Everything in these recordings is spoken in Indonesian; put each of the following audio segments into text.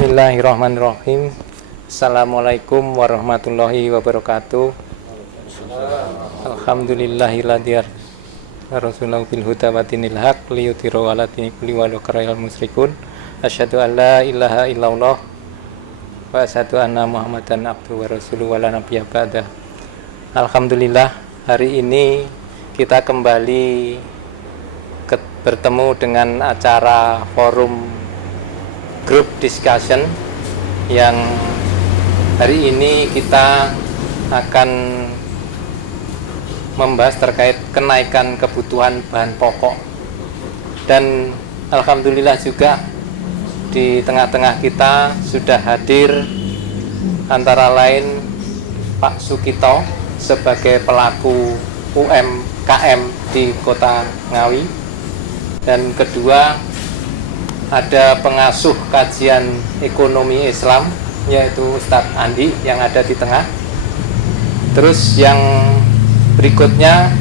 Bismillahirrahmanirrahim. Assalamualaikum warahmatullahi wabarakatuh. Alhamdulillahilladzi arsalahu bil huda wa dinil haq liyudhhirahu 'ala dini kulli walau karihal musyrikun. Asyhadu an la ilaha illallah wa asyhadu anna Muhammadan abduhu wa rasuluhu wa la nabiyya ba'dah. Alhamdulillah, hari ini kita kembali bertemu dengan acara forum group discussion yang hari ini kita akan membahas terkait kenaikan kebutuhan bahan pokok. Dan alhamdulillah juga di tengah-tengah kita sudah hadir antara lain Pak Sukito sebagai pelaku UMKM di Kota Ngawi, dan kedua ada pengasuh kajian ekonomi Islam yaitu Ustadz Andi yang ada di tengah. Terus yang berikutnya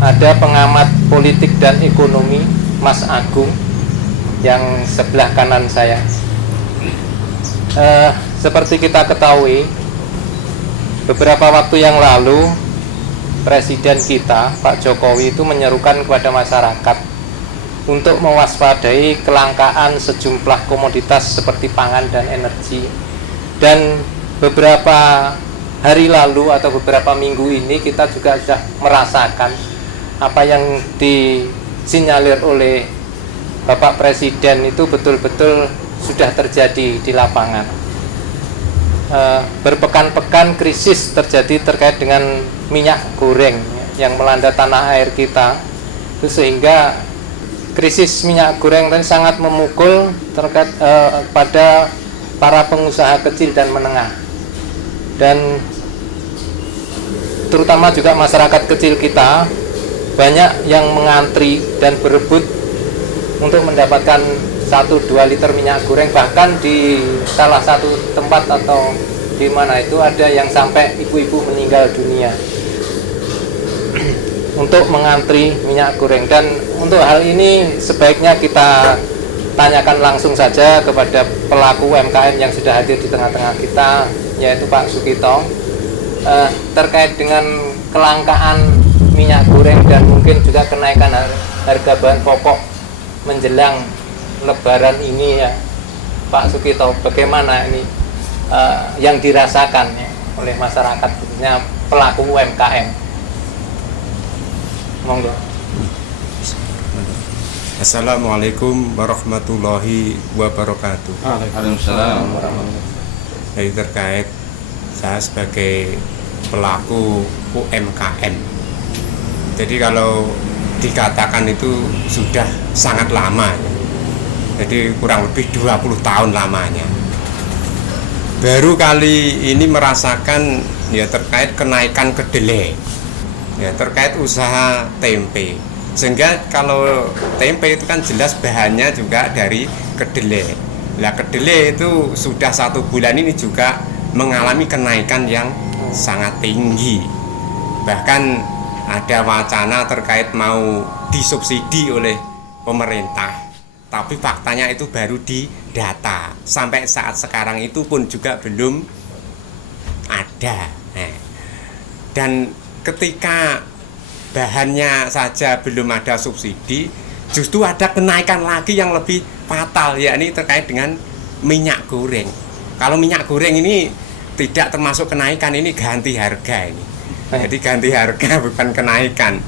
ada pengamat politik dan ekonomi Mas Agung yang sebelah kanan saya. Seperti kita ketahui, beberapa waktu yang lalu Presiden kita Pak Jokowi itu menyerukan kepada masyarakat untuk mewaspadai kelangkaan sejumlah komoditas seperti pangan dan energi. Dan beberapa hari lalu atau beberapa minggu ini kita juga sudah merasakan apa yang disinyalir oleh Bapak Presiden itu betul-betul sudah terjadi di lapangan. Berpekan-pekan krisis terjadi terkait dengan minyak goreng yang melanda tanah air kita, itu sehingga krisis minyak goreng tadi sangat memukul terkait pada para pengusaha kecil dan menengah, dan terutama juga masyarakat kecil kita banyak yang mengantri dan berebut untuk mendapatkan 1-2 liter minyak goreng. Bahkan di salah satu tempat atau di mana itu ada yang sampai ibu-ibu meninggal dunia untuk mengantri minyak goreng. Dan untuk hal ini sebaiknya kita tanyakan langsung saja kepada pelaku UMKM yang sudah hadir di tengah-tengah kita, yaitu Pak Sukito, terkait dengan kelangkaan minyak goreng dan mungkin juga kenaikan harga bahan pokok menjelang Lebaran ini ya. Pak Sukito, bagaimana ini yang dirasakan ya, oleh masyarakat, khususnya pelaku UMKM? Monggo. Assalamualaikum warahmatullahi wabarakatuh. Waalaikumsalam warahmatullahi wabarakatuh. Jadi terkait saya sebagai pelaku UMKM, jadi kalau dikatakan itu sudah sangat lama, jadi kurang lebih 20 tahun lamanya. Baru kali ini merasakan ya terkait kenaikan kedelai, ya terkait usaha tempe. Sehingga kalau tempe itu kan jelas bahannya juga dari kedelai. Nah, kedelai itu sudah 1 bulan ini juga mengalami kenaikan yang sangat tinggi. Bahkan ada wacana terkait mau disubsidi oleh pemerintah, tapi faktanya itu baru didata. Sampai saat sekarang itu pun juga belum ada. Dan ketika bahannya saja belum ada subsidi, justru ada kenaikan lagi yang lebih fatal, yakni terkait dengan minyak goreng. Kalau minyak goreng ini tidak termasuk kenaikan, ini ganti harga ini. Jadi ganti harga bukan kenaikan.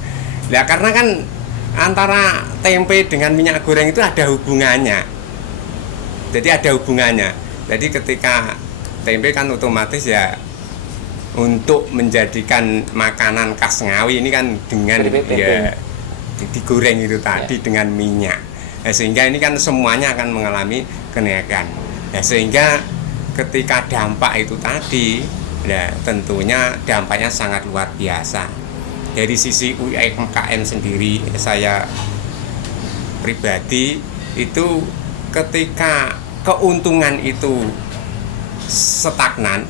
Ya karena kan antara tempe dengan minyak goreng itu ada hubungannya. Jadi ada hubungannya. Jadi ketika tempe kan otomatis ya untuk menjadikan makanan khas Ngawi ini kan dengan ya digoreng itu tadi ya, dengan minyak. Sehingga ini kan semuanya akan mengalami kenaikan. Sehingga ketika dampak itu tadi, ya tentunya dampaknya sangat luar biasa. Dari sisi UMKM sendiri, saya pribadi itu ketika keuntungan itu stagnan,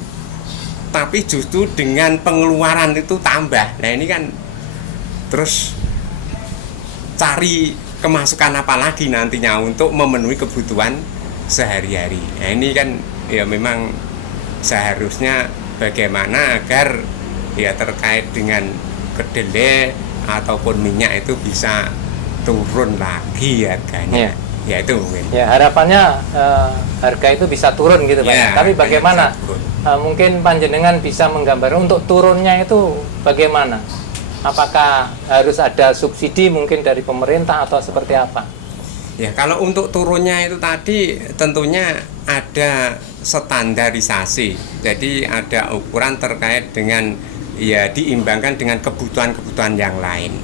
tapi justru dengan pengeluaran itu tambah. Nah ini kan terus cari kemasukan apa lagi nantinya untuk memenuhi kebutuhan sehari-hari. Nah, ini kan ya memang seharusnya bagaimana agar ya terkait dengan kedelai ataupun minyak itu bisa turun lagi harganya. Ya itu mungkin. Ya, harapannya harga itu bisa turun gitu Pak. Ya, Tapi bagaimana? Mungkin panjenengan bisa menggambarkan untuk turunnya itu bagaimana? Apakah harus ada subsidi mungkin dari pemerintah atau seperti apa? Ya, kalau untuk turunnya itu tadi tentunya ada standarisasi. Jadi ada ukuran terkait dengan ya diimbangkan dengan kebutuhan-kebutuhan yang lain.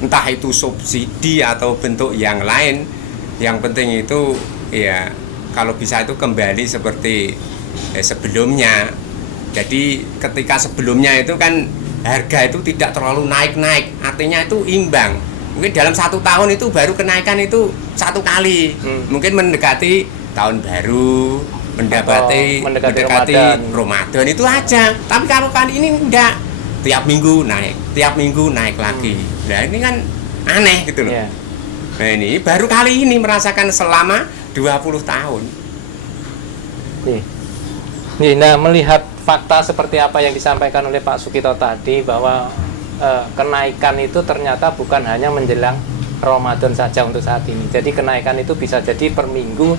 Entah itu subsidi atau bentuk yang lain. Yang penting itu ya kalau bisa itu kembali seperti sebelumnya. Jadi ketika sebelumnya itu kan harga itu tidak terlalu naik-naik, artinya itu imbang. Mungkin dalam 1 tahun itu baru kenaikan itu 1 kali. Mungkin mendekati tahun baru, mendekati Ramadan itu aja. Tapi kalau kali ini enggak, tiap minggu naik lagi. Nah ini kan aneh gitu loh. Nah ini baru kali ini merasakan selama 20 tahun. Nah, melihat fakta seperti apa yang disampaikan oleh Pak Sukito tadi, bahwa kenaikan itu ternyata bukan hanya menjelang Ramadan saja untuk saat ini. Jadi kenaikan itu bisa jadi per minggu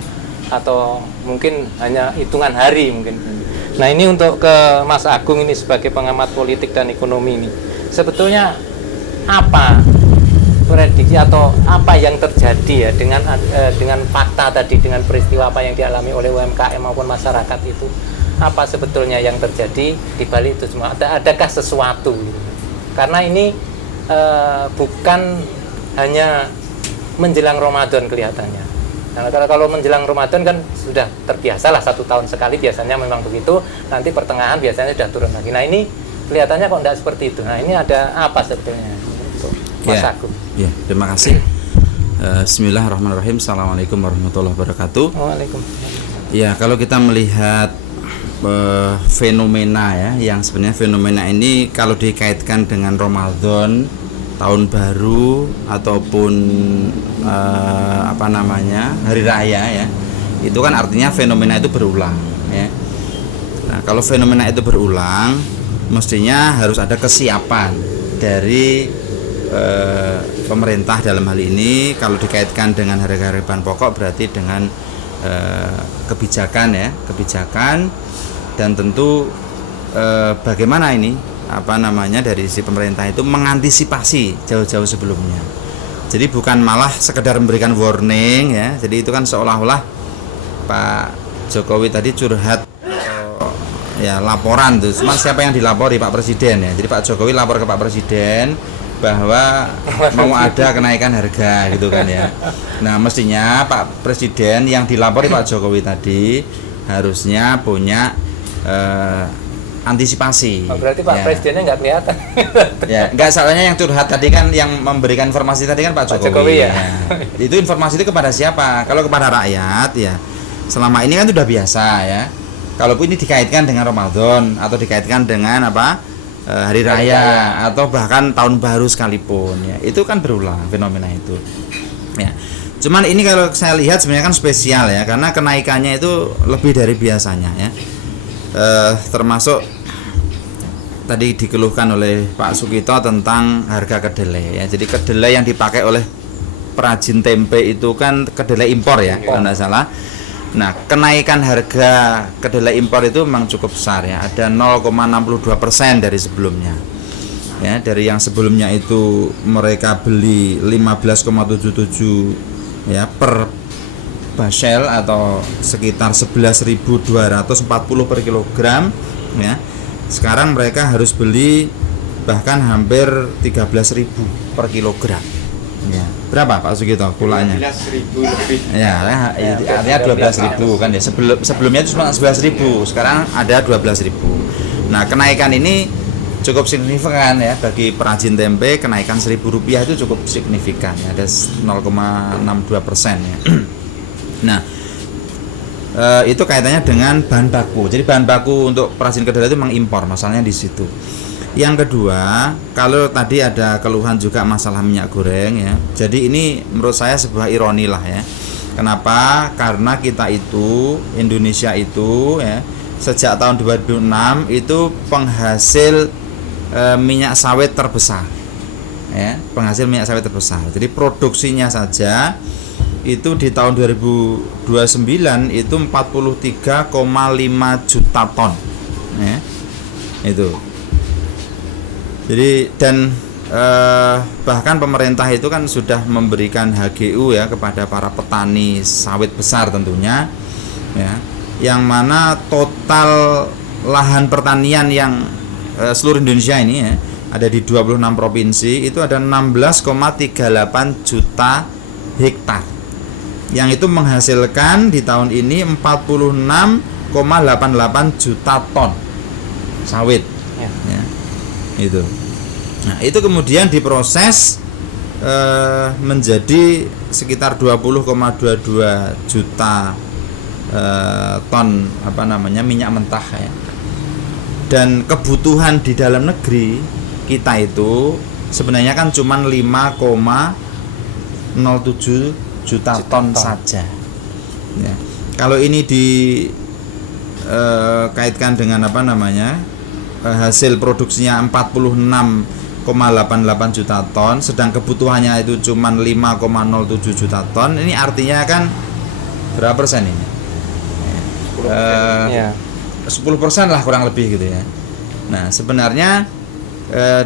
atau mungkin hanya hitungan hari mungkin. Nah ini untuk ke Mas Agung ini sebagai pengamat politik dan ekonomi ini, sebetulnya apa prediksi atau apa yang terjadi ya dengan fakta tadi, dengan peristiwa apa yang dialami oleh UMKM maupun masyarakat itu, apa sebetulnya yang terjadi di balik itu semua? Adakah sesuatu? Karena ini bukan hanya menjelang Ramadan kelihatannya. Nah, kalau menjelang Ramadan kan sudah terbiasa lah 1 tahun sekali biasanya memang begitu. Nanti pertengahan biasanya sudah turun lagi. Nah ini kelihatannya kok tidak seperti itu. Nah ini ada apa sebetulnya? Mas Agung. Ya, terima kasih. Bismillahirrahmanirrahim. Assalamualaikum warahmatullahi wabarakatuh. Waalaikumsalam. Ya, kalau kita melihat fenomena ya, yang sebenarnya fenomena ini kalau dikaitkan dengan Ramadan, tahun baru ataupun hari raya ya, itu kan artinya fenomena itu berulang ya. Nah, kalau fenomena itu berulang, mestinya harus ada kesiapan dari pemerintah dalam hal ini. Kalau dikaitkan dengan harga-harga bahan pokok berarti dengan kebijakan dan tentu bagaimana ini dari sisi pemerintah itu mengantisipasi jauh-jauh sebelumnya. Jadi bukan malah sekedar memberikan warning ya. Jadi itu kan seolah-olah Pak Jokowi tadi curhat ya laporan tuh. Cuma siapa yang dilapori? Pak Presiden ya. Jadi Pak Jokowi lapor ke Pak Presiden bahwa mau ada kenaikan harga gitu kan ya. Nah mestinya Pak Presiden yang dilapori Pak Jokowi tadi harusnya punya antisipasi. Berarti Pak Presidennya nggak kelihatan. Ya, nggak salahnya yang curhat tadi kan, yang memberikan informasi tadi kan Pak Jokowi. Ya. Itu informasi itu kepada siapa? Kalau kepada rakyat ya. Selama ini kan sudah biasa ya. Kalaupun ini dikaitkan dengan Ramadan atau dikaitkan dengan hari raya atau bahkan tahun baru sekalipun ya, itu kan berulang fenomena itu ya. Cuman ini kalau saya lihat sebenarnya kan spesial ya, karena kenaikannya itu lebih dari biasanya ya. Termasuk tadi dikeluhkan oleh Pak Sukito tentang harga kedelai ya. Jadi kedelai yang dipakai oleh perajin tempe itu kan kedelai impor ya, kalau tidak salah. Nah, kenaikan harga kedelai impor itu memang cukup besar ya, ada 0,62% dari sebelumnya. Ya, dari yang sebelumnya itu mereka beli 15,77 ya per basel atau sekitar 11.240 per kilogram ya. Sekarang mereka harus beli bahkan hampir 13.000 per kilogram. Ya. Berapa Pak Sugito kulanya? 12.000 lebih. Ya, artinya 12.000 kan ya. Sebelumnya itu cuma 11.000, sekarang ada 12.000. Nah, kenaikan ini cukup signifikan ya bagi perajin tempe. Kenaikan Rp1.000 itu cukup signifikan ya, ada 0,62% ya. Nah, itu kaitannya dengan bahan baku. Jadi bahan baku untuk perajin kedelai itu memang impor, masalahnya di situ. Yang kedua, kalau tadi ada keluhan juga masalah minyak goreng ya. Jadi ini menurut saya sebuah ironi lah ya. Kenapa? Karena kita itu Indonesia itu ya sejak tahun 2006 itu penghasil minyak sawit terbesar. Ya, penghasil minyak sawit terbesar. Jadi produksinya saja itu di tahun 2029 itu 43,5 juta ton. Ya. Itu. Jadi dan bahkan pemerintah itu kan sudah memberikan HGU ya kepada para petani sawit besar tentunya ya, yang mana total lahan pertanian yang seluruh Indonesia ini ya, ada di 26 provinsi itu ada 16,38 juta hektar yang itu menghasilkan di tahun ini 46,88 juta ton sawit ya. Itu. Nah, itu kemudian diproses menjadi sekitar 20,22 juta ton minyak mentah ya. Dan kebutuhan di dalam negeri kita itu sebenarnya kan cuma 5,07 juta ton saja. Ya. Kalau ini dikaitkan dengan hasil produksinya 46,88 juta ton, sedang kebutuhannya itu cuma 5,07 juta ton. Ini artinya kan berapa persen ini? 10% lah kurang lebih gitu ya. Nah sebenarnya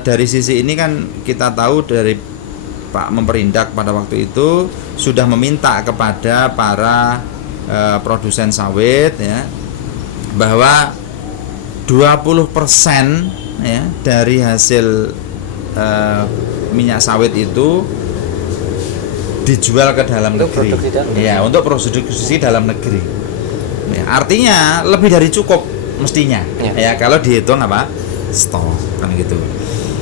dari sisi ini kan kita tahu dari Pak Memperindak pada waktu itu sudah meminta kepada para produsen sawit ya bahwa 20% ya dari hasil minyak sawit itu dijual ke dalam negeri. Ya, untuk produksi dalam negeri. Ya, artinya lebih dari cukup mestinya. Ya, kalau dihitung stok kan gitu.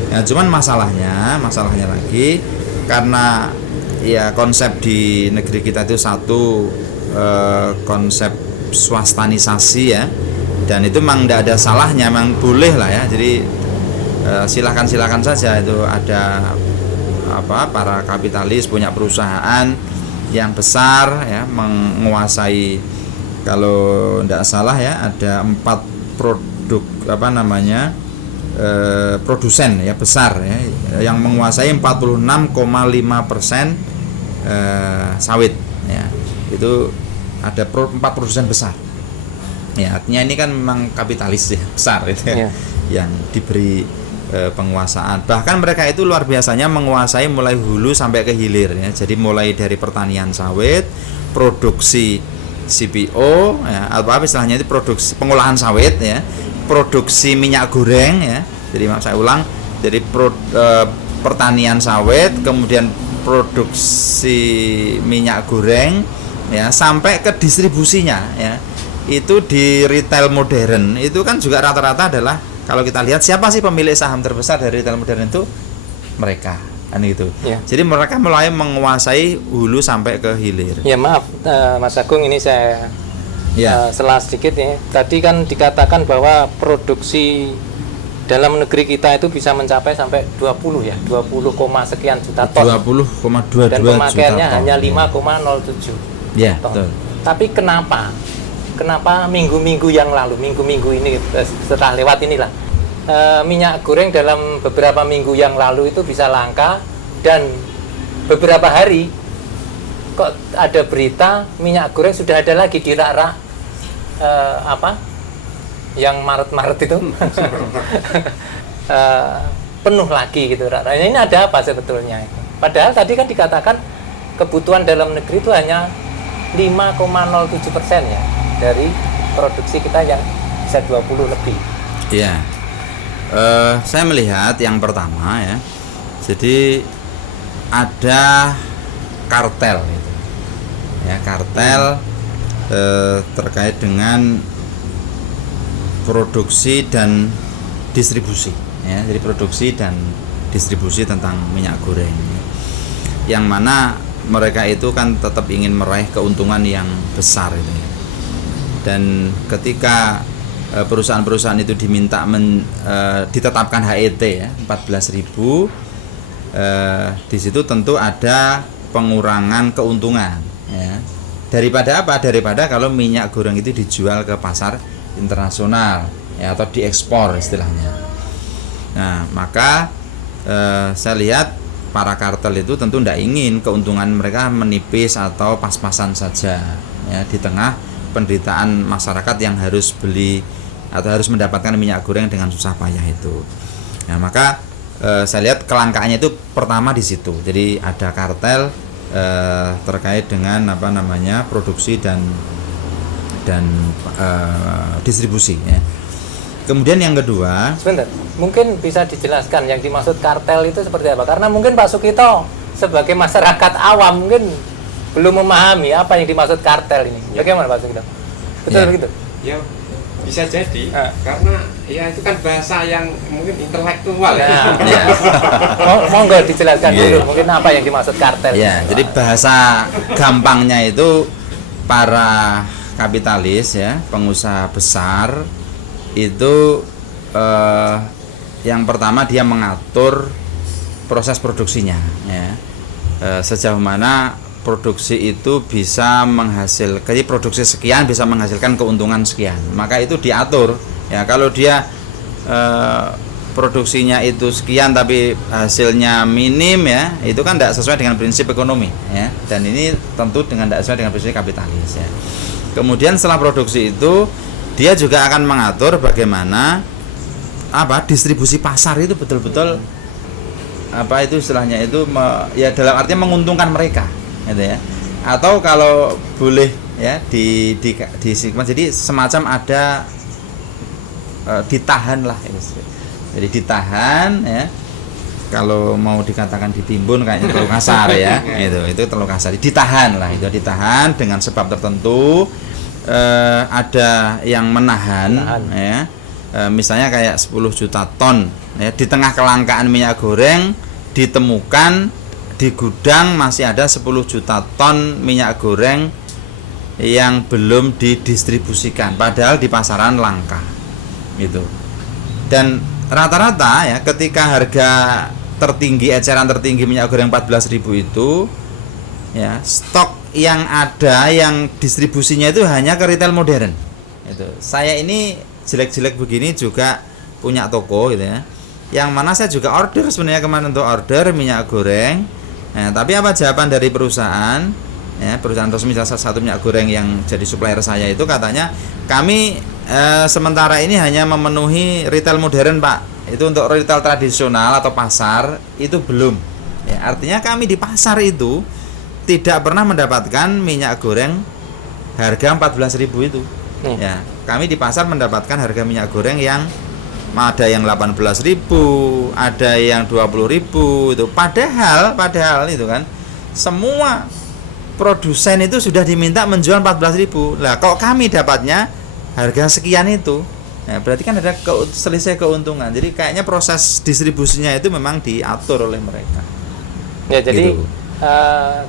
Ya, cuman masalahnya lagi karena ya konsep di negeri kita itu satu konsep swastanisasi ya. Dan itu memang tidak ada salahnya, memang boleh lah ya. Jadi silakan saja itu ada para kapitalis punya perusahaan yang besar ya menguasai, kalau tidak salah ya ada 4 produk produsen ya besar ya yang menguasai 46,5% sawit ya. Itu ada 4 produsen besar. Ya, artinya ini kan memang kapitalis ya, besar itu ya, yang diberi penguasaan. Bahkan mereka itu luar biasanya menguasai mulai hulu sampai ke hilir ya. Jadi mulai dari pertanian sawit, produksi CPO ya, atau istilahnya itu produksi pengolahan sawit ya, produksi minyak goreng ya. Jadi saya ulang, jadi pertanian sawit, kemudian produksi minyak goreng ya, sampai ke distribusinya ya. Itu di retail modern itu kan juga rata-rata adalah, kalau kita lihat siapa sih pemilik saham terbesar dari retail modern itu, mereka kan itu ya. Jadi mereka mulai menguasai hulu sampai ke hilir ya. Maaf Mas Agung, ini saya selah sedikit ya. Tadi kan dikatakan bahwa produksi dalam negeri kita itu bisa mencapai sampai 20 sekian juta ton, 20,22 dan pemakaiannya hanya 5,07 ya, ton. betul. Tapi kenapa minggu-minggu yang lalu, minggu-minggu ini setelah lewat inilah, minyak goreng dalam beberapa minggu yang lalu itu bisa langka, dan beberapa hari kok ada berita minyak goreng sudah ada lagi di rak-rak yang Maret itu penuh lagi gitu rak-rak. Ini ada apa sebetulnya? Padahal tadi kan dikatakan kebutuhan dalam negeri itu hanya 5,07% ya dari produksi kita yang bisa 20 lebih. Iya. Saya melihat yang pertama ya. Jadi ada kartel gitu. Ya, kartel terkait dengan produksi dan distribusi ya. Jadi produksi dan distribusi tentang minyak goreng. Yang mana mereka itu kan tetap ingin meraih keuntungan yang besar itu ya. Dan ketika perusahaan-perusahaan itu diminta ditetapkan HET ya 14.000, di situ tentu ada pengurangan keuntungan ya. Daripada apa? Daripada kalau minyak goreng itu dijual ke pasar internasional ya, atau diekspor istilahnya. Nah, maka saya lihat para kartel itu tentu tidak ingin keuntungan mereka menipis atau pas-pasan saja ya, di tengah penderitaan masyarakat yang harus beli atau harus mendapatkan minyak goreng dengan susah payah itu. Nah, maka saya lihat kelangkaannya itu pertama di situ. Jadi ada kartel terkait dengan produksi dan distribusi ya. Kemudian yang kedua, sebentar, mungkin bisa dijelaskan yang dimaksud kartel itu seperti apa? Karena mungkin Pak Sukito sebagai masyarakat awam mungkin belum memahami apa yang dimaksud kartel ini. Bagaimana Pak Sukito? Betul begitu? Ya, bisa jadi karena ya itu kan bahasa yang mungkin intelektual ya. Monggo dijelaskan dulu mungkin apa yang dimaksud kartel. Ya, jadi bahasa gampangnya itu para kapitalis ya, pengusaha besar itu yang pertama dia mengatur proses produksinya ya. Sejauh mana produksi itu bisa menghasilkan, produksi sekian bisa menghasilkan keuntungan sekian, maka itu diatur ya. Kalau dia produksinya itu sekian tapi hasilnya minim ya, itu kan tidak sesuai dengan prinsip ekonomi ya, dan ini tentu tidak sesuai dengan prinsip kapitalis ya. Kemudian setelah produksi itu dia juga akan mengatur bagaimana distribusi pasar itu betul-betul itu istilahnya itu ya dalam artinya menguntungkan mereka gitu ya, atau kalau boleh ya jadi semacam ada ditahan lah jadi ditahan ya, kalau mau dikatakan ditimbun kayaknya terlalu kasar ya itu terlalu kasar, ditahan lah, itu ditahan dengan sebab tertentu. Ada yang menahan. Ya, misalnya kayak 10 juta ton ya, di tengah kelangkaan minyak goreng ditemukan di gudang masih ada 10 juta ton minyak goreng yang belum didistribusikan padahal di pasaran langka gitu. Dan rata-rata ya ketika harga tertinggi, eceran tertinggi minyak goreng 14.000 itu ya, stok yang ada yang distribusinya itu hanya ke retail modern. Itu. Saya ini jelek-jelek begini juga punya toko gitu ya. Yang mana saya juga order sebenarnya kemarin untuk order minyak goreng. Nah, tapi apa jawaban dari perusahaan? Ya, perusahaan resmi salah satu minyak goreng yang jadi supplier saya itu katanya kami sementara ini hanya memenuhi retail modern, Pak. Itu untuk retail tradisional atau pasar itu belum. Ya, artinya kami di pasar itu tidak pernah mendapatkan minyak goreng harga 14.000 itu. Ya, kami di pasar mendapatkan harga minyak goreng yang ada yang 18.000, ada yang 20.000 itu. Padahal itu kan semua produsen itu sudah diminta menjual 14.000. Lah kok kami dapatnya harga sekian itu? Nah, berarti kan ada selisih keuntungan. Jadi kayaknya proses distribusinya itu memang diatur oleh mereka. Ya, jadi gitu.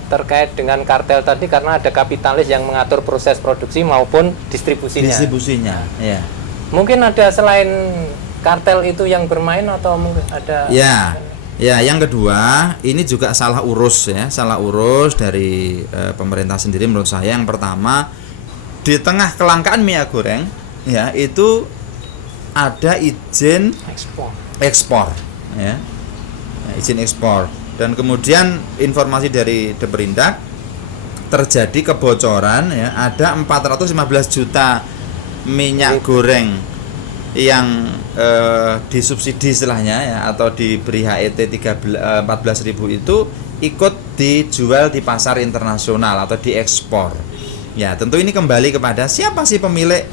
Terkait dengan kartel tadi karena ada kapitalis yang mengatur proses produksi maupun distribusinya. Ya. Mungkin ada selain kartel itu yang bermain atau mungkin ada? Ya, yang kedua ini juga salah urus dari pemerintah sendiri menurut saya. Yang pertama, di tengah kelangkaan minyak goreng ya itu ada izin ekspor ya, izin ekspor. Dan kemudian informasi dari Deperindak terjadi kebocoran ya, ada 415 juta minyak goreng yang disubsidi istilahnya ya, atau diberi HET 14.000 itu ikut dijual di pasar internasional atau diekspor. Ya, tentu ini kembali kepada siapa sih pemilik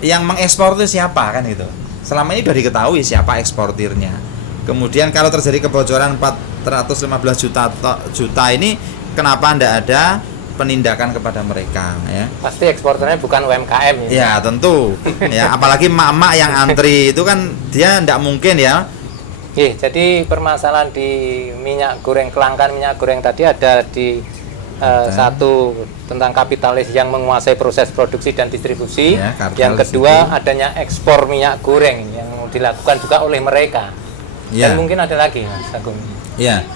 yang mengekspor itu siapa kan gitu. Selama ini sudah diketahui siapa eksportirnya. Kemudian kalau terjadi kebocoran 415 juta ini, kenapa tidak ada penindakan kepada mereka ya? Pasti eksporternya bukan UMKM ya. Ya tentu ya, apalagi emak-emak yang antri itu kan dia tidak mungkin ya. Jadi permasalahan di minyak goreng, kelangkaan minyak goreng tadi ada di satu tentang kapitalis yang menguasai proses produksi dan distribusi ya, yang kedua adanya ekspor minyak goreng yang dilakukan juga oleh mereka. Ya. Dan mungkin ada lagi Mas Agung. Ya,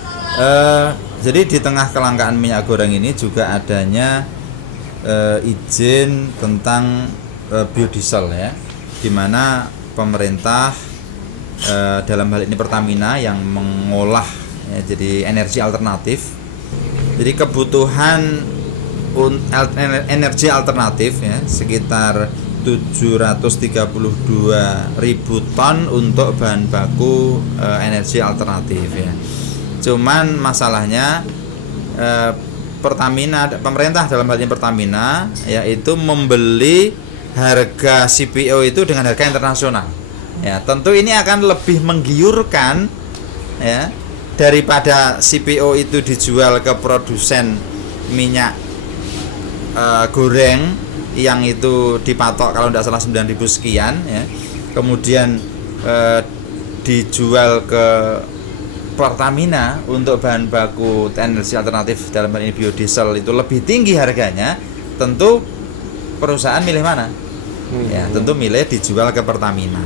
jadi di tengah kelangkaan minyak goreng ini juga adanya izin tentang biodiesel ya, di mana pemerintah dalam hal ini Pertamina yang mengolah ya, jadi energi alternatif. Jadi kebutuhan energi alternatif ya sekitar 732.000 ton untuk bahan baku energi alternatif ya. Cuman masalahnya pemerintah dalam hal ini Pertamina yaitu membeli harga CPO itu dengan harga internasional. Ya, tentu ini akan lebih menggiurkan ya daripada CPO itu dijual ke produsen minyak goreng yang itu dipatok kalau tidak salah 9.000 sekian ya. Kemudian dijual ke Pertamina untuk bahan baku energi alternatif dalam hal ini biodiesel itu lebih tinggi harganya, tentu perusahaan milih mana? Ya, tentu milih dijual ke Pertamina.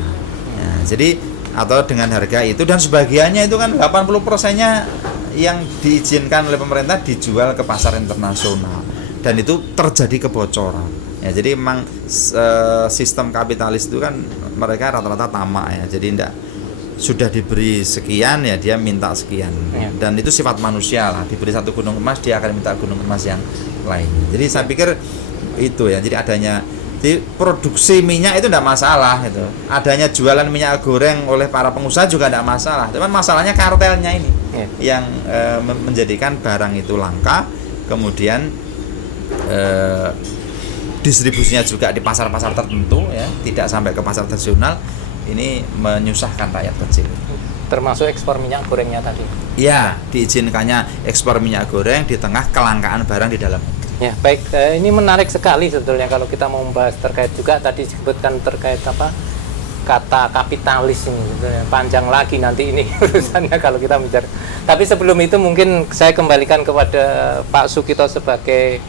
Ya, jadi atau dengan harga itu, dan sebagiannya itu kan 80%-nya yang diizinkan oleh pemerintah dijual ke pasar internasional, dan itu terjadi kebocoran. Ya, jadi memang sistem kapitalis itu kan mereka rata-rata tamak ya. Jadi tidak sudah diberi sekian ya dia minta sekian ya. Dan itu sifat manusia lah, diberi satu gunung emas dia akan minta gunung emas yang lain. Jadi saya pikir itu ya, jadi adanya di produksi minyak itu tidak masalah itu, adanya jualan minyak goreng oleh para pengusaha juga tidak masalah, cuman masalahnya kartelnya ini yang menjadikan barang itu langka, kemudian distribusinya juga di pasar-pasar tertentu ya, tidak sampai ke pasar tradisional. Ini menyusahkan rakyat kecil. Termasuk ekspor minyak gorengnya tadi. Ya, diizinkannya ekspor minyak goreng di tengah kelangkaan barang di dalam. Ya, baik. Ini menarik sekali sebetulnya kalau kita mau membahas terkait juga tadi disebutkan terkait apa kata kapitalis ini. Sebetulnya panjang lagi nanti ini urusannya kalau kita bicara. Tapi sebelum itu mungkin saya kembalikan kepada Pak Sukito sebagai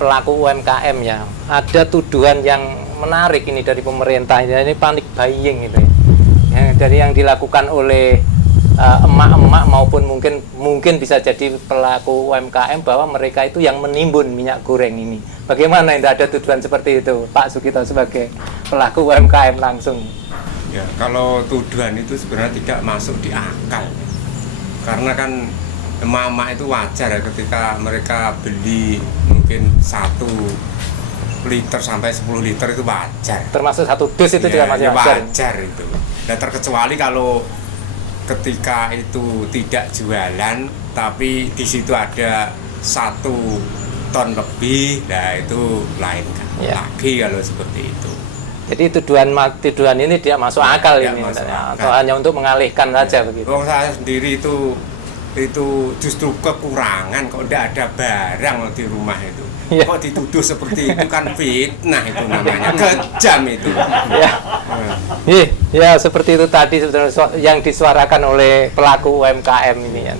pelaku UMKM ya. Ada tuduhan yang menarik ini dari pemerintah, ini panic buying gitu ya. Dari yang dilakukan oleh emak-emak maupun mungkin bisa jadi pelaku UMKM bahwa mereka itu yang menimbun minyak goreng ini. Bagaimana, tidak ada tuduhan seperti itu Pak Sukito sebagai pelaku UMKM langsung? Ya, kalau tuduhan itu sebenarnya tidak masuk di akal. Karena kan emak-emak itu wajar ya ketika mereka beli mungkin 1 liter sampai 10 liter itu wajar. Termasuk 1 dus itu juga masih wajar itu. Dan terkecuali kalau ketika itu tidak jualan tapi di situ ada 1 ton lebih, nah itu lain kan lagi kalau seperti itu. Jadi tuduhan ini tidak masuk akal ini, atau hanya untuk mengalihkan saja begitu. Kalau saya sendiri itu justru kekurangan, kok tidak ada barang di rumah itu. Kok dituduh seperti itu, kan fitnah itu namanya, kejam itu. Ya seperti itu tadi sebetulnya yang disuarakan oleh pelaku UMKM ini ya.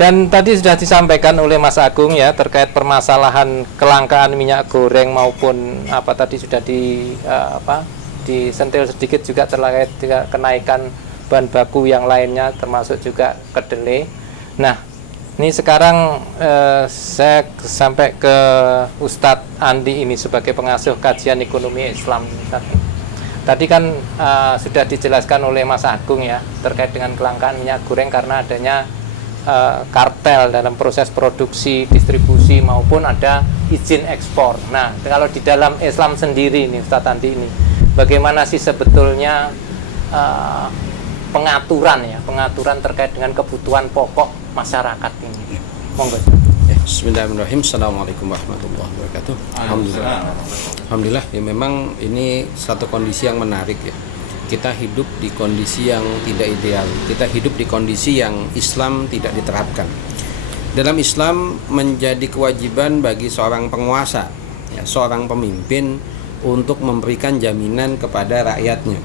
Dan tadi sudah disampaikan oleh Mas Agung ya terkait permasalahan kelangkaan minyak goreng maupun apa tadi sudah disentil sedikit juga terkait kenaikan bahan baku yang lainnya termasuk juga kedelai. Nah, ini sekarang saya sampai ke Ustadz Andi ini sebagai pengasuh kajian ekonomi Islam. Tadi kan sudah dijelaskan oleh Mas Agung ya terkait dengan kelangkaan minyak goreng karena adanya kartel dalam proses produksi, distribusi maupun ada izin ekspor. Nah, kalau di dalam Islam sendiri ini Ustadz Andi ini, bagaimana sih sebetulnya pengaturan terkait dengan kebutuhan pokok masyarakat ini? Monggo. Bismillahirrahmanirrahim. Assalamualaikum warahmatullahi wabarakatuh. Alhamdulillah ya, memang ini satu kondisi yang menarik ya. Kita hidup di kondisi yang tidak ideal. Kita hidup di kondisi yang Islam tidak diterapkan. Dalam Islam menjadi kewajiban bagi seorang penguasa, ya, seorang pemimpin untuk memberikan jaminan kepada rakyatnya.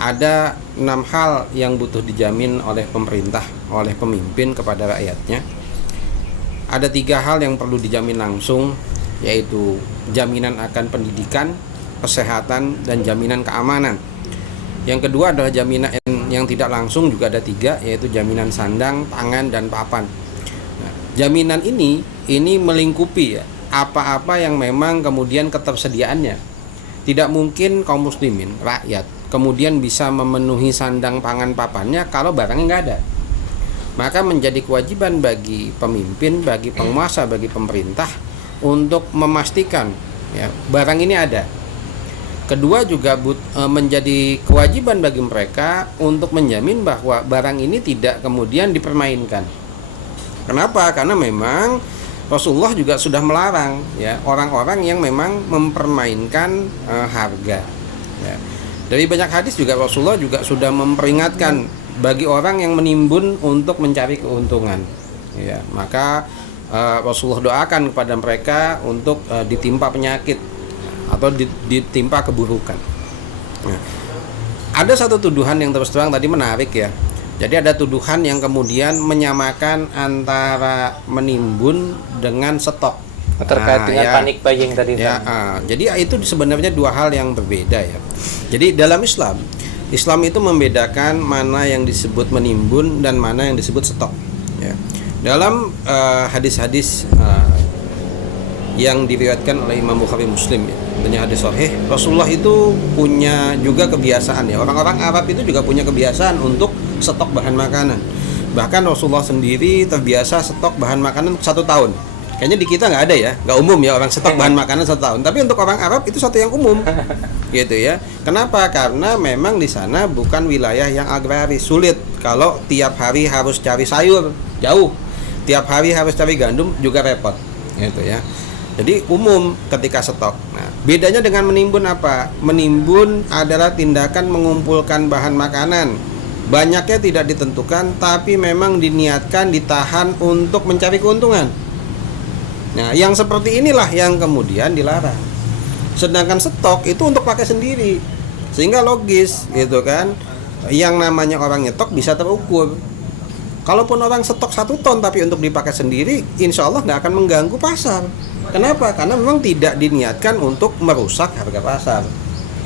Ada 6 hal yang butuh dijamin oleh pemerintah, oleh pemimpin kepada rakyatnya. Ada 3 hal yang perlu dijamin langsung, yaitu jaminan akan pendidikan, kesehatan, dan jaminan keamanan. Yang kedua adalah jaminan yang tidak langsung, juga ada 3, yaitu jaminan sandang, pangan, dan papan. Nah, jaminan ini melingkupi ya, apa-apa yang memang kemudian ketersediaannya. Tidak mungkin kaum muslimin, rakyat, kemudian bisa memenuhi sandang pangan papannya kalau barangnya nggak ada. Maka menjadi kewajiban bagi pemimpin, bagi penguasa, bagi pemerintah untuk memastikan ya, barang ini ada. Kedua juga menjadi kewajiban bagi mereka untuk menjamin bahwa barang ini tidak kemudian dipermainkan. Kenapa? Karena memang Rasulullah juga sudah melarang ya orang-orang yang memang mempermainkan harga. Ya. Dari banyak hadis juga Rasulullah juga sudah memperingatkan bagi orang yang menimbun untuk mencari keuntungan. Ya, maka Rasulullah doakan kepada mereka untuk ditimpa penyakit atau ditimpa keburukan. Nah, ada satu tuduhan yang terus terang tadi menarik ya. Jadi ada tuduhan yang kemudian menyamakan antara menimbun dengan stok terkait dengan panic buying tadi. Ya, jadi itu sebenarnya dua hal yang berbeda ya. Jadi dalam Islam itu membedakan mana yang disebut menimbun dan mana yang disebut stok. Ya. Dalam hadis-hadis yang diriwayatkan oleh Imam Bukhari Muslim ya, tentunya hadis sahih, Rasulullah itu punya juga kebiasaan ya. Orang-orang Arab itu juga punya kebiasaan untuk stok bahan makanan. Bahkan Rasulullah sendiri terbiasa stok bahan makanan 1 tahun. Kayaknya di kita nggak ada ya, nggak umum ya orang stok bahan makanan 1 tahun. Tapi untuk orang Arab itu satu yang umum, gitu ya. Kenapa? Karena memang di sana bukan wilayah yang agraris, sulit. Kalau tiap hari harus cari sayur jauh, tiap hari harus cari gandum juga repot, gitu ya. Jadi umum ketika stok. Nah, bedanya dengan menimbun apa? Menimbun adalah tindakan mengumpulkan bahan makanan. Banyaknya tidak ditentukan, tapi memang diniatkan ditahan untuk mencari keuntungan. Nah, yang seperti inilah yang kemudian dilarang. Sedangkan stok itu untuk pakai sendiri, sehingga logis, gitu kan? Yang namanya orang nyetok bisa terukur. Kalaupun orang stok 1 ton tapi untuk dipakai sendiri, insya Allah nggak akan mengganggu pasar. Kenapa? Karena memang tidak diniatkan untuk merusak harga pasar.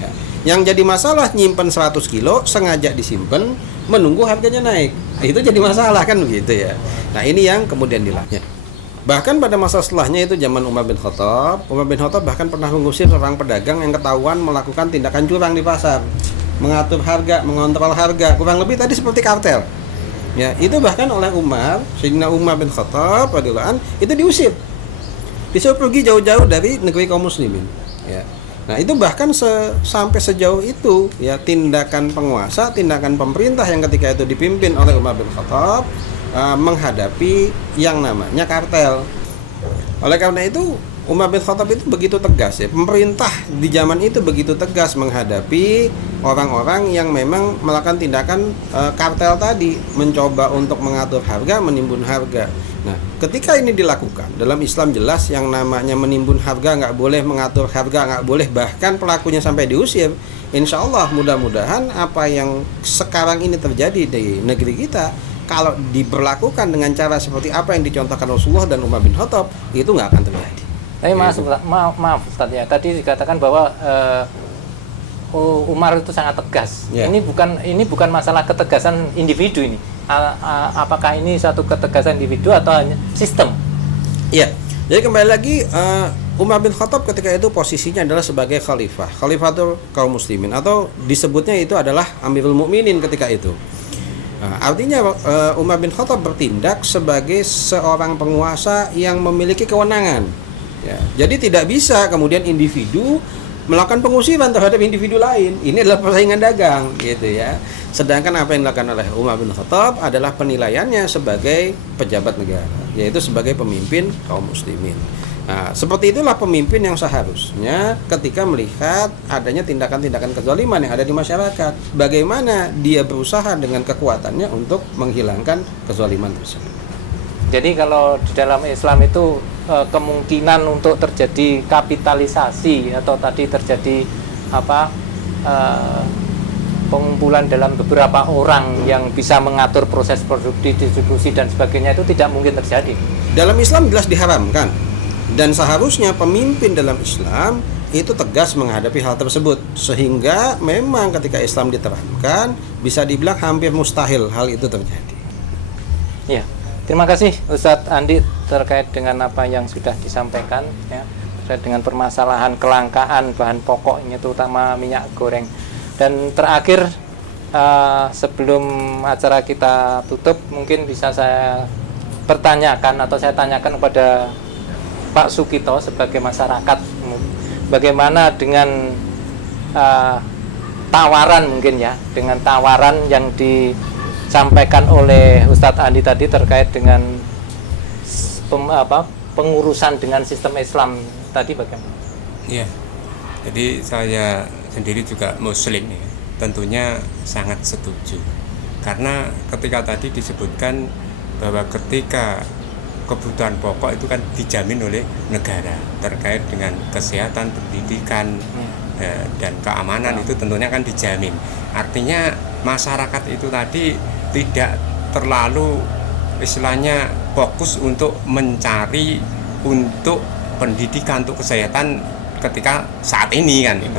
Ya. Yang jadi masalah nyimpen 100 kilo sengaja disimpan menunggu harganya naik. Itu jadi masalah kan begitu ya. Nah, ini yang kemudian dilarang. Bahkan pada masa setelahnya itu zaman Umar bin Khattab bahkan pernah mengusir seorang pedagang yang ketahuan melakukan tindakan curang di pasar, mengatur harga, mengontrol harga, kurang lebih tadi seperti kartel. Ya, itu bahkan oleh Sayyidina Umar bin Khattab radhiyallahu anhu itu diusir. Disuruh pergi jauh-jauh dari negeri kaum muslimin. Ya. Nah, itu bahkan sampai sejauh itu ya tindakan penguasa, tindakan pemerintah yang ketika itu dipimpin oleh Umar bin Khattab menghadapi yang namanya kartel. Oleh karena itu Umar bin Khattab itu begitu tegas ya. Pemerintah di zaman itu begitu tegas menghadapi orang-orang yang memang melakukan tindakan kartel tadi, mencoba untuk mengatur harga, menimbun harga. Nah, ketika ini dilakukan dalam Islam jelas yang namanya menimbun harga nggak boleh, mengatur harga nggak boleh, bahkan pelakunya sampai diusir. Insya Allah mudah-mudahan apa yang sekarang ini terjadi di negeri kita kalau diberlakukan dengan cara seperti apa yang dicontohkan Rasulullah dan Umar bin Khattab itu nggak akan terjadi. Tapi maaf Ustaz ya, tadi dikatakan bahwa Umar itu sangat tegas. Ya. Ini bukan masalah ketegasan individu ini. Apakah ini satu ketegasan individu atau hanya sistem? Iya. Jadi kembali lagi Umar bin Khattab ketika itu posisinya adalah sebagai khalifatul kaum muslimin, atau disebutnya itu adalah Amirul Mukminin ketika itu. Artinya Umar bin Khattab bertindak sebagai seorang penguasa yang memiliki kewenangan. Ya. Jadi tidak bisa kemudian individu melakukan pengusiran terhadap individu lain. Ini adalah persaingan dagang, gitu ya. Sedangkan apa yang dilakukan oleh Umar bin Khattab adalah penilaiannya sebagai pejabat negara, yaitu sebagai pemimpin kaum muslimin. Nah, seperti itulah pemimpin yang seharusnya ketika melihat adanya tindakan-tindakan kezaliman yang ada di masyarakat, bagaimana dia berusaha dengan kekuatannya untuk menghilangkan kezaliman tersebut. Jadi kalau di dalam Islam itu kemungkinan untuk terjadi kapitalisasi atau tadi terjadi pengumpulan dalam beberapa orang yang bisa mengatur proses produksi, distribusi dan sebagainya itu tidak mungkin terjadi. Dalam Islam jelas diharamkan, dan seharusnya pemimpin dalam Islam itu tegas menghadapi hal tersebut, sehingga memang ketika Islam diterapkan bisa dibilang hampir mustahil hal itu terjadi. Ya. Terima kasih Ustadz Andi terkait dengan apa yang sudah disampaikan ya, terkait dengan permasalahan kelangkaan bahan pokok ini terutama minyak goreng. Dan terakhir sebelum acara kita tutup, mungkin bisa saya pertanyakan atau saya tanyakan kepada Pak Sukito sebagai masyarakat, bagaimana dengan tawaran mungkin ya, dengan tawaran yang disampaikan oleh Ustadz Andi tadi terkait dengan pengurusan dengan sistem Islam tadi bagaimana? Iya, jadi saya sendiri juga Muslim ya, tentunya sangat setuju. Karena ketika tadi disebutkan bahwa ketika kebutuhan pokok itu kan dijamin oleh negara terkait dengan kesehatan, pendidikan, dan keamanan itu tentunya kan dijamin. Artinya masyarakat itu tadi tidak terlalu istilahnya fokus untuk mencari untuk pendidikan, untuk kesehatan ketika saat ini kan itu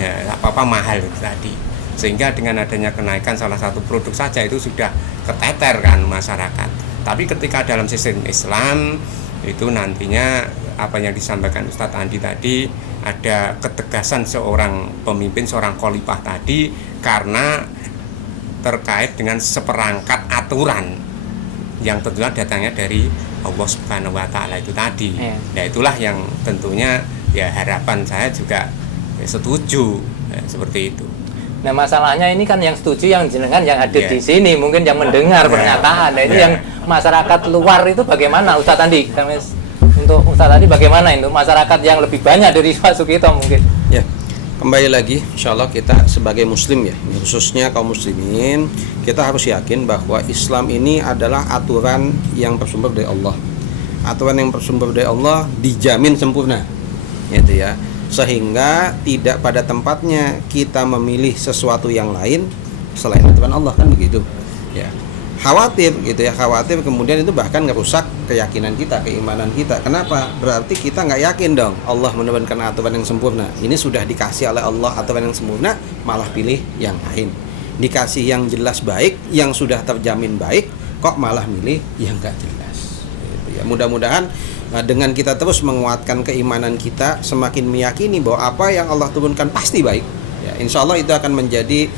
ya, apa-apa mahal itu tadi. Sehingga dengan adanya kenaikan salah satu produk saja itu sudah keteter kan masyarakat. Tapi ketika dalam sistem Islam itu nantinya apa yang disampaikan Ustadz Andi tadi, ada ketegasan seorang pemimpin, seorang khalifah tadi, karena terkait dengan seperangkat aturan yang tentunya datangnya dari Allah Subhanahu wa Ta'ala itu tadi. Nah itulah yang tentunya ya harapan saya juga setuju seperti itu. Nah masalahnya ini kan yang setuju yang jenengan yang hadir di sini, mungkin yang mendengar pernyataan. Nah ini yang masyarakat luar itu bagaimana Ustadz Andi? Untuk Ustadz Andi bagaimana itu masyarakat yang lebih banyak dari Pak Sukito mungkin? Ya, kembali lagi, insya Allah kita sebagai Muslim ya, khususnya kaum muslimin, kita harus yakin bahwa Islam ini adalah aturan yang bersumber dari Allah. Aturan yang bersumber dari Allah dijamin sempurna, gitu ya. Sehingga tidak pada tempatnya kita memilih sesuatu yang lain selain aturan Allah, kan begitu ya. Khawatir gitu ya, khawatir kemudian itu bahkan ngerusak keyakinan kita, keimanan kita. Kenapa? Berarti kita nggak yakin dong Allah menurunkan aturan yang sempurna. Ini sudah dikasih oleh Allah aturan yang sempurna, malah pilih yang lain. Dikasih yang jelas baik, yang sudah terjamin baik, kok malah milih yang nggak jelas gitu ya. Mudah-mudahan dengan kita terus menguatkan keimanan kita, semakin meyakini bahwa apa yang Allah turunkan pasti baik ya, insya Allah itu akan menjadi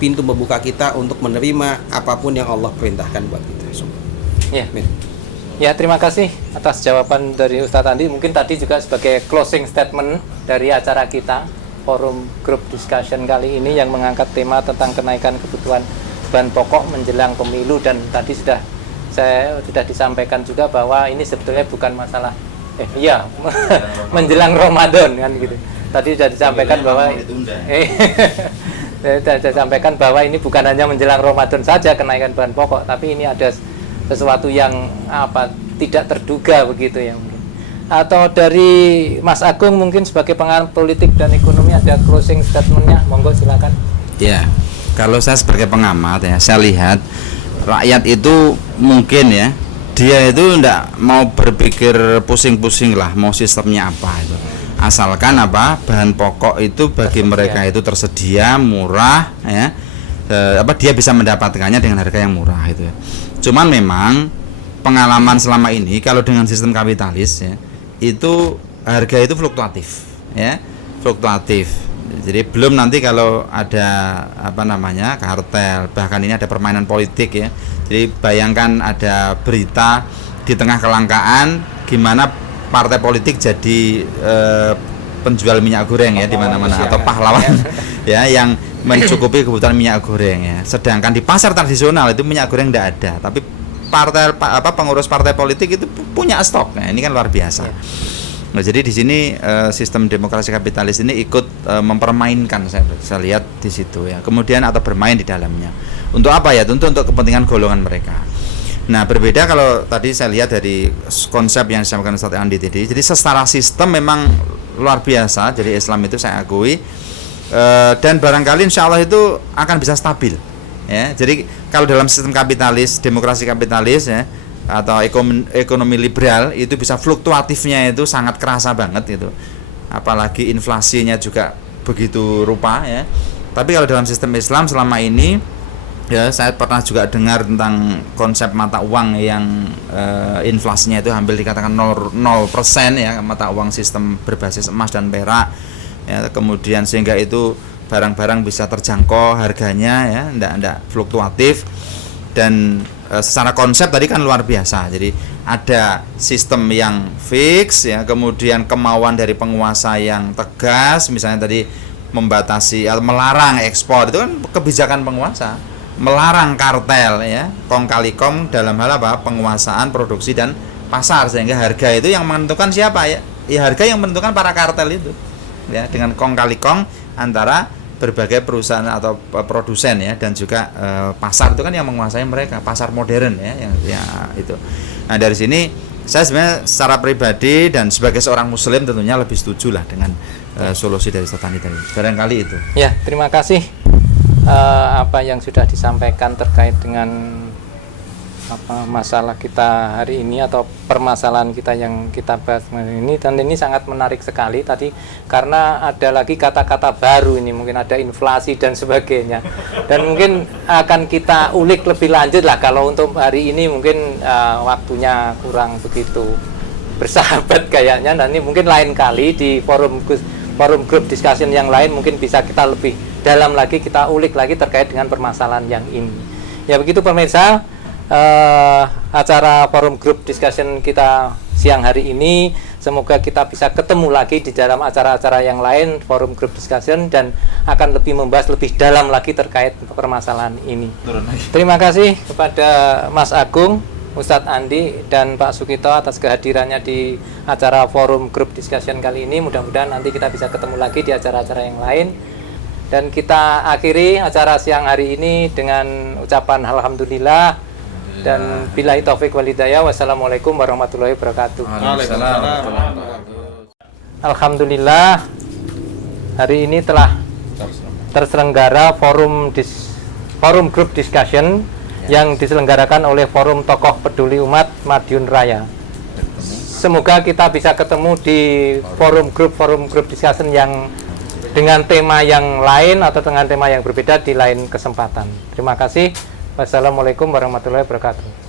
pintu membuka kita untuk menerima apapun yang Allah perintahkan buat kita semua. Ya. Ya, terima kasih atas jawaban dari Ustadz Andi. Mungkin tadi juga sebagai closing statement dari acara kita, forum group discussion kali ini yang mengangkat tema tentang kenaikan kebutuhan bahan pokok menjelang pemilu, dan tadi sudah disampaikan juga bahwa ini sebetulnya bukan masalah menjelang Ramadan kan gitu. Tadi sudah disampaikan bahwa saya sampaikan bahwa ini bukan hanya menjelang Ramadan saja kenaikan bahan pokok, tapi ini ada sesuatu yang tidak terduga begitu ya mungkin. Atau dari Mas Agung mungkin sebagai pengamat politik dan ekonomi ada closing statementnya, monggo silakan. Ya, kalau saya sebagai pengamat ya, saya lihat rakyat itu mungkin ya, dia itu enggak mau berpikir pusing-pusing lah mau sistemnya apa itu. Asalkan bahan pokok itu bagi mereka itu tersedia, murah ya, dia bisa mendapatkannya dengan harga yang murah itu ya. Cuman memang pengalaman selama ini kalau dengan sistem kapitalis ya, itu harga itu fluktuatif ya, fluktuatif. Jadi belum nanti kalau ada kartel, bahkan ini ada permainan politik ya. Jadi bayangkan ada berita di tengah kelangkaan gimana partai politik jadi penjual minyak goreng ya di mana-mana, atau pahlawan ya yang mencukupi kebutuhan minyak goreng ya. Sedangkan di pasar tradisional itu minyak goreng tidak ada, tapi pengurus partai politik itu punya stok. Nah, ini kan luar biasa. Nah, jadi di sini sistem demokrasi kapitalis ini ikut mempermainkan, saya lihat di situ ya. Kemudian atau bermain di dalamnya. Untuk apa ya? Tentu untuk kepentingan golongan mereka. Nah, berbeda kalau tadi saya lihat dari konsep yang disampaikan Ustadz Andi tadi. Jadi secara sistem memang luar biasa. Jadi Islam itu saya akui, dan barangkali insya Allah itu akan bisa stabil. Ya, jadi kalau dalam sistem kapitalis, demokrasi kapitalis ya, atau ekonomi liberal itu bisa fluktuatifnya itu sangat kerasa banget gitu. Apalagi inflasinya juga begitu rupa ya. Tapi kalau dalam sistem Islam selama ini Ya, saya pernah juga dengar tentang konsep mata uang yang inflasinya itu hampir dikatakan 0% ya, mata uang sistem berbasis emas dan perak. Ya, kemudian sehingga itu barang-barang bisa terjangkau harganya ya, enggak fluktuatif, dan secara konsep tadi kan luar biasa. Jadi ada sistem yang fix ya, kemudian kemauan dari penguasa yang tegas, misalnya tadi membatasi atau melarang ekspor, itu kan kebijakan penguasa. Melarang kartel ya, kong kali kong dalam hal apa? Penguasaan produksi dan pasar, sehingga harga itu yang menentukan siapa ya? Ya harga yang menentukan para kartel itu. Ya, dengan kong kali kong antara berbagai perusahaan atau produsen ya, dan juga pasar itu kan yang menguasai mereka, pasar modern ya, yang ya itu. Nah, dari sini saya sebenarnya secara pribadi dan sebagai seorang muslim tentunya lebih setuju lah dengan solusi dari Ustaz Andi tadi. Barangkali itu. Ya, terima kasih apa yang sudah disampaikan terkait dengan masalah kita hari ini atau permasalahan kita yang kita bahas hari ini. Dan ini sangat menarik sekali tadi, karena ada lagi kata-kata baru ini, mungkin ada inflasi dan sebagainya, dan mungkin akan kita ulik lebih lanjut lah. Kalau untuk hari ini mungkin waktunya kurang begitu bersahabat kayaknya. Nanti mungkin lain kali di forum group discussion yang lain mungkin bisa kita lebih dalam lagi, kita ulik lagi terkait dengan permasalahan yang ini. Ya begitu pemirsa, acara forum group discussion kita siang hari ini. Semoga kita bisa ketemu lagi di dalam acara-acara yang lain forum group discussion, dan akan lebih membahas lebih dalam lagi terkait permasalahan ini. Terima kasih kepada Mas Agung, Ustadz Andi, dan Pak Sukito atas kehadirannya di acara forum group discussion kali ini. Mudah-mudahan nanti kita bisa ketemu lagi di acara-acara yang lain. Dan kita akhiri acara siang hari ini dengan ucapan alhamdulillah dan billahi taufik wal hidayah. Wassalamualaikum warahmatullahi wabarakatuh. Alhamdulillah, hari ini telah terselenggara forum group discussion yang diselenggarakan oleh Forum Tokoh Peduli Umat Madiun Raya. Semoga kita bisa ketemu di forum group discussion yang dengan tema yang lain atau dengan tema yang berbeda di lain kesempatan. Terima kasih. Wassalamualaikum warahmatullahi wabarakatuh.